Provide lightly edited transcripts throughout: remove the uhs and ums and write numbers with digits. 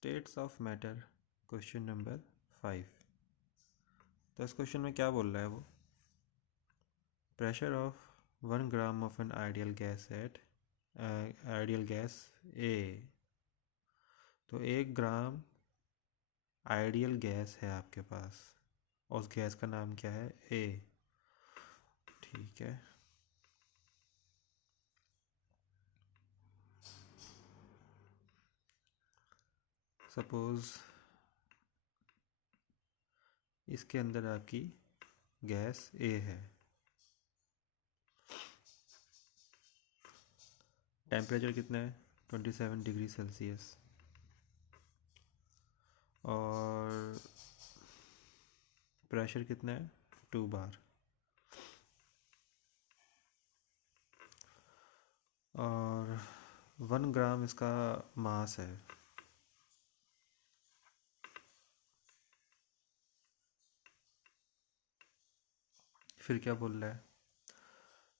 States of matter question number 5। तो इस question में क्या बोल रहा है वो, pressure of 1 gram of an ideal gas at ideal gas A. तो 1 ग्राम आइडियल गैस है आपके पास और उस गैस का नाम क्या है, ए। ठीक है, सपोज इसके अंदर आपकी गैस ए है। टेम्परेचर कितना है, 27 डिग्री सेल्सियस। और प्रेशर कितना है, 2 बार। और 1 ग्राम इसका मास है। फिर क्या बोल रहा है,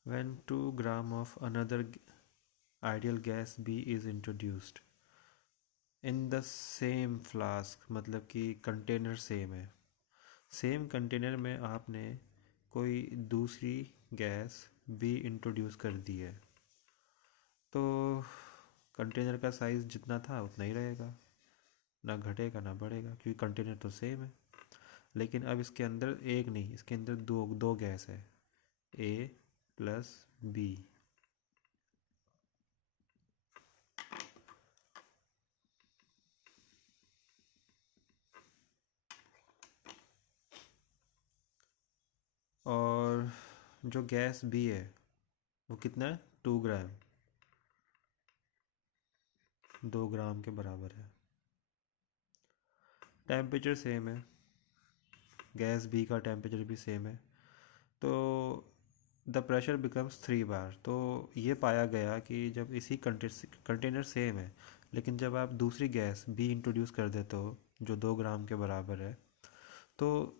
when 2 gram of another ideal gas B is introduced in the same flask, मतलब कि कंटेनर सेम है। सेम कंटेनर में आपने कोई दूसरी गैस B इंट्रोड्यूस कर दी है, तो कंटेनर का साइज़ जितना था उतना ही रहेगा, ना घटेगा ना बढ़ेगा, क्योंकि कंटेनर तो सेम है। लेकिन अब इसके अंदर एक नहीं, इसके अंदर दो दो गैस है, A प्लस B। और जो गैस बी है वो कितना है, 2 ग्राम, 2 ग्राम के बराबर है। टेम्परेचर सेम है, गैस बी का टेम्परेचर भी सेम है, तो द प्रेशर बिकम्स 3 बार। तो ये पाया गया कि जब इसी कंटेनर सेम है, लेकिन जब आप दूसरी गैस बी इंट्रोड्यूस कर देते हो जो 2 ग्राम के बराबर है, तो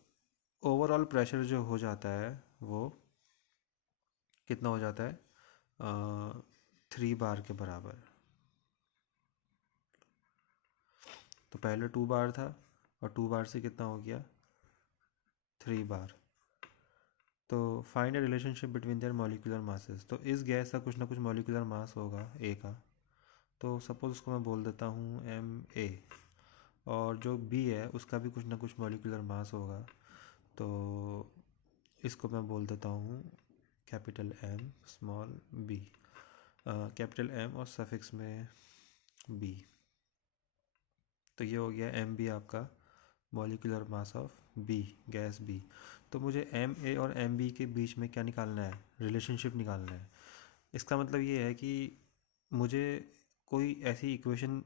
ओवरऑल प्रेशर जो हो जाता है वो कितना हो जाता है, 3 बार के बराबर। तो पहले 2 बार था और 2 बार से कितना हो गया, 3 बार। तो find a relationship between their molecular masses. तो इस गैस का कुछ ना कुछ मॉलिक्यूलर मास होगा ए का, तो सपोज उसको मैं बोल देता हूँ एम ए। और जो बी है उसका भी कुछ ना कुछ मॉलिक्यूलर मास होगा, तो इसको मैं बोल देता हूँ capital M small B, capital M और सफिक्स में बी। तो ये हो गया एम बी आपका molecular mass of B, gas B. तो मुझे एम ए और एम बी के बीच में क्या निकालना है, रिलेशनशिप निकालना है। इसका मतलब ये है कि मुझे कोई ऐसी इक्वेशन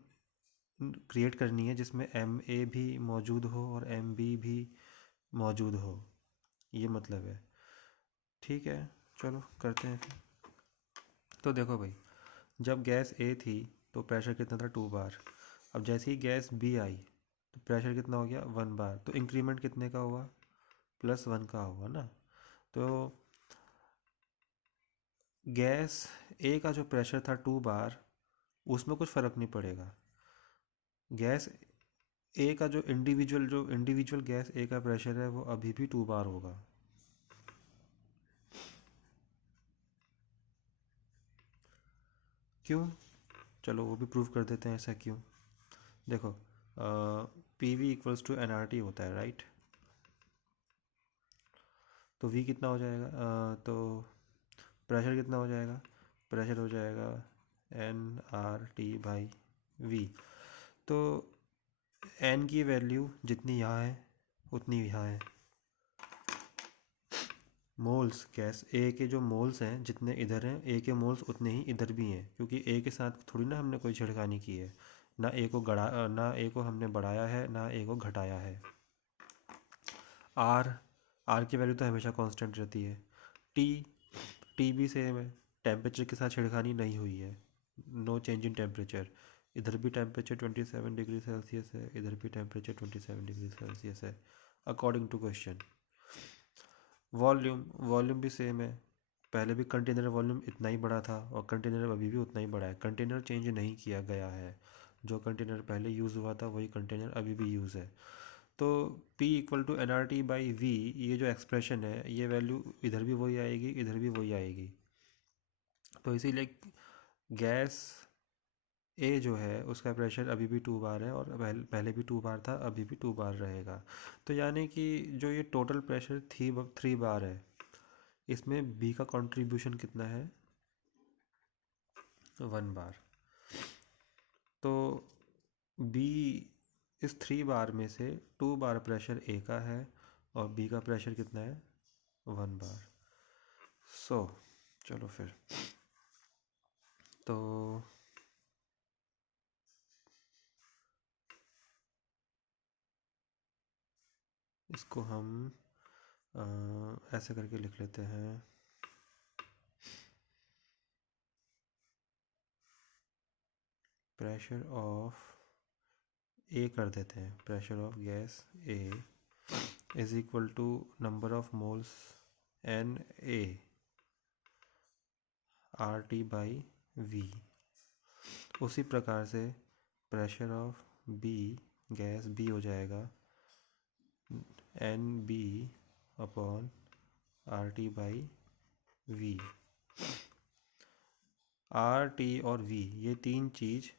क्रिएट करनी है जिसमें एम ए भी मौजूद हो और एम बी भी मौजूद हो, ये मतलब है। ठीक है, चलो करते हैं फिर। तो देखो भाई, जब गैस ए थी तो प्रेशर कितना था, 2 बार। अब जैसे ही गैस बी आई तो प्रेशर कितना हो गया, 1 बार। तो इंक्रीमेंट कितने का हुआ, +1 का हुआ ना। तो गैस ए का जो प्रेशर था 2 बार, उसमें कुछ फ़र्क नहीं पड़ेगा। गैस ए का जो इंडिविजुअल गैस ए का प्रेशर है वो अभी भी 2 बार होगा। क्यों, चलो वो भी प्रूव कर देते हैं, ऐसा क्यों। देखो, P V equals to N R T होता है, राइट। तो वी कितना हो जाएगा, तो प्रेशर कितना हो जाएगा, प्रेशर हो जाएगा N R T by V. तो एन की वैल्यू जितनी यहाँ है उतनी यहाँ है। मोल्स, गैस ए के जो मोल्स हैं जितने इधर हैं, ए के मोल्स उतने ही इधर भी हैं, क्योंकि ए के साथ थोड़ी ना हमने कोई छेड़खानी की है। ना ए को हमने बढ़ाया है ना ए को घटाया है। आर आर की वैल्यू तो हमेशा कांस्टेंट रहती है। टी टी भी सेम है, टेम्परेचर के साथ छेड़खानी नहीं हुई है, नो चेंज इन टेम्परेचर। इधर भी टेम्परेचर 27 डिग्री सेल्सियस है, इधर भी टेम्परेचर 27 डिग्री सेल्सियस है अकॉर्डिंग टू क्वेश्चन। वॉल्यूम भी सेम है, पहले भी कंटेनर वॉल्यूम इतना ही बड़ा था और कंटेनर अभी भी उतना ही बड़ा है, कंटेनर चेंज नहीं किया गया है। जो कंटेनर पहले यूज़ हुआ था वही कंटेनर अभी भी यूज़ है। तो P इक्वल टू nRT/V, ये जो एक्सप्रेशन है ये वैल्यू इधर भी वही आएगी, इधर भी वही आएगी। तो इसीलिए गैस A जो है उसका प्रेशर अभी भी 2 बार है, और पहले भी 2 बार था, अभी भी 2 बार रहेगा। तो यानी कि जो ये टोटल प्रेशर 3 बार है, इसमें B का कंट्रीब्यूशन कितना है? 1 बार। तो B इस 3 बार में से 2 बार प्रेशर A का है और B का प्रेशर कितना है? 1 बार। चलो फिर तो इसको हम ऐसे करके लिख लेते हैं। प्रेशर ऑफ ए कर देते हैं, pressure of gas A is equal to number of moles N A R T by V. उसी प्रकार से pressure of B, gas B हो जाएगा N B upon R T by V. R T और V ये तीन चीज़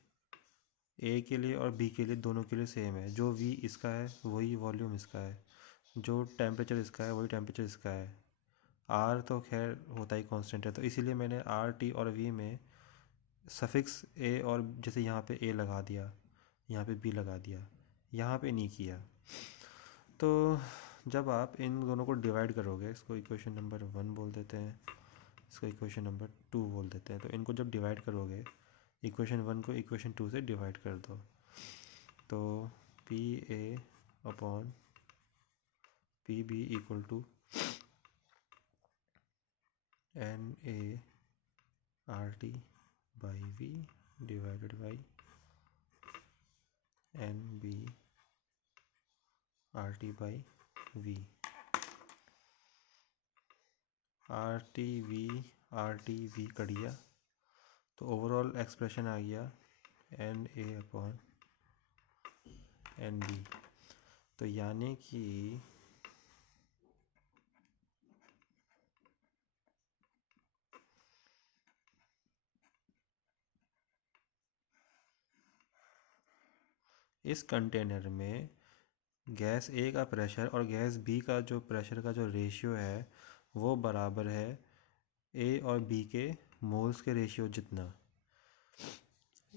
ए के लिए और बी के लिए दोनों के लिए सेम है। जो वी इसका है वही वॉल्यूम इसका है, जो टेम्परेचर इसका है वही टेम्परेचर इसका है। आर तो खैर होता ही कांस्टेंट है, तो इसीलिए मैंने आर टी और वी में सफिक्स ए, और जैसे यहाँ पे ए लगा दिया, यहाँ पे बी लगा दिया, यहाँ पे नहीं किया। तो जब आप इन दोनों को डिवाइड करोगे, इसको इक्वेशन नंबर 1 बोल देते हैं, इसको इक्वेशन नंबर 2 बोल देते हैं। तो इनको जब डिवाइड करोगे, इक्वेशन 1 को इक्वेशन 2 से डिवाइड कर दो, तो P A upon P B equal to N A R T by V divided by N B R T by V. R T V cut गया, तो ओवरऑल एक्सप्रेशन आ गया N A upon N B. तो यानी कि इस container में gas ए का प्रेशर और गैस बी का जो प्रेशर का जो रेशियो है वो बराबर है ए और बी के मोल्स के रेशियो जितना।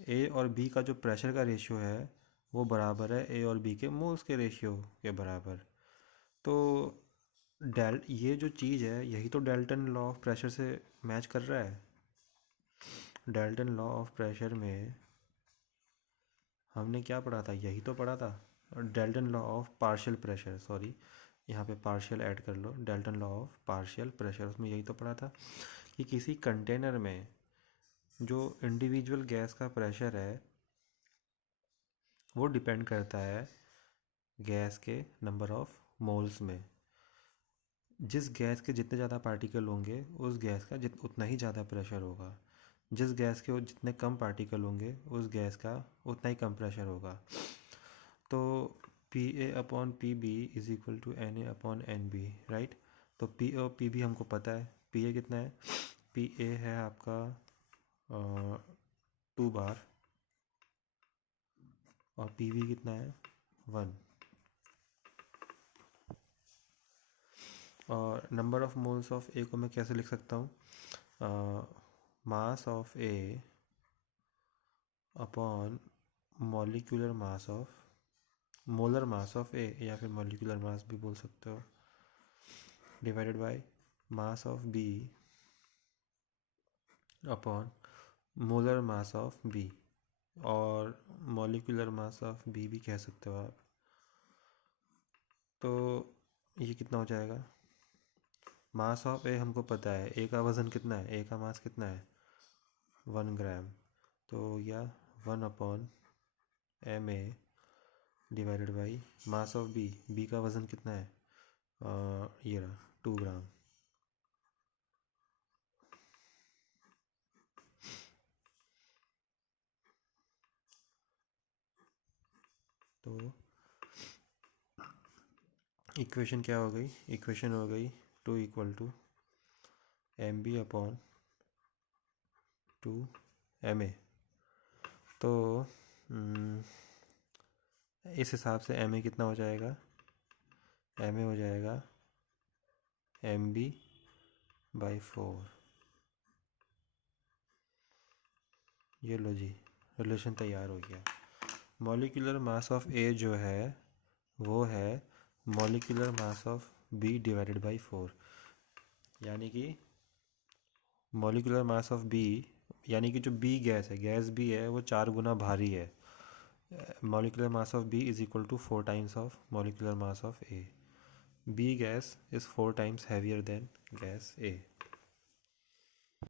ए और बी का जो प्रेशर का रेशियो है वो बराबर है ए और बी के मोल्स के रेशियो के बराबर। तो ये जो चीज़ है यही तो डाल्टन लॉ ऑफ प्रेशर से मैच कर रहा है। डाल्टन लॉ ऑफ प्रेशर में हमने क्या पढ़ा था? यही तो पढ़ा था। Dalton law of partial pressure, sorry यहाँ पे पार्शियल ऐड कर लो, Dalton law of partial pressure, उसमें यही तो पढ़ा था कि किसी कंटेनर में जो इंडिविजुअल गैस का प्रेशर है वो डिपेंड करता है गैस के नंबर ऑफ मोल्स में। जिस गैस के जितने ज़्यादा पार्टिकल होंगे उस गैस का उतना ही ज़्यादा प्रेशर होगा। जिस गैस के जितने कम पार्टिकल होंगे उस गैस का उतना ही कम प्रेशर होगा। तो P A upon P B is equal to N A upon N B, right. तो पी और पी बी हमको पता है। पी ए कितना है? पी ए है आपका 2 बार, और पी बी कितना है? 1। और number of moles of A को मैं कैसे लिख सकता हूँ? Mass of A upon molecular mass of, molar mass of A, या फिर मॉलिक्यूलर मास भी बोल सकते हो, divided by mass of B upon molar mass of B, और मॉलिक्यूलर मास ऑफ बी भी कह सकते हो आप। तो ये कितना हो जाएगा? मास ऑफ ए हमको पता है, ए का वज़न कितना है, ए का मास कितना है? 1 ग्राम। तो या 1 upon M A divided by mass of B, B का वज़न कितना है? ये रहा 2 ग्राम। तो इक्वेशन क्या हो गई, इक्वेशन हो गई 2 equal to mb upon 2 ma। तो इस हिसाब से ma कितना हो जाएगा, ma हो जाएगा mb बाई 4। ये लो जी, रिलेशन तैयार हो गया। मॉलिक्यूलर मास ऑफ A जो है वो है molecular mass of B divided by 4, यानी कि मॉलिक्यूलर मास ऑफ B, यानी कि जो B गैस है, गैस B है वो 4 गुना भारी है। Molecular mass of B is equal to 4 times of molecular mass of A। B gas is 4 times heavier than gas A।